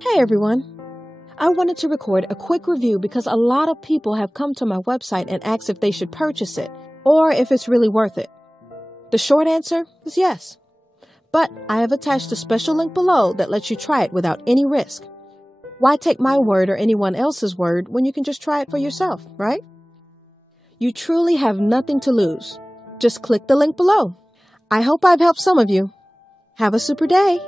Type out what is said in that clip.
Hey everyone! I wanted to record a quick review because a lot of people have come to my website and asked if they should purchase it or if it's really worth it. The short answer is yes. But I have attached a special link below that lets you try it without any risk. Why take my word or anyone else's word when you can just try it for yourself, right? You truly have nothing to lose. Just click the link below. I hope I've helped some of you. Have a super day!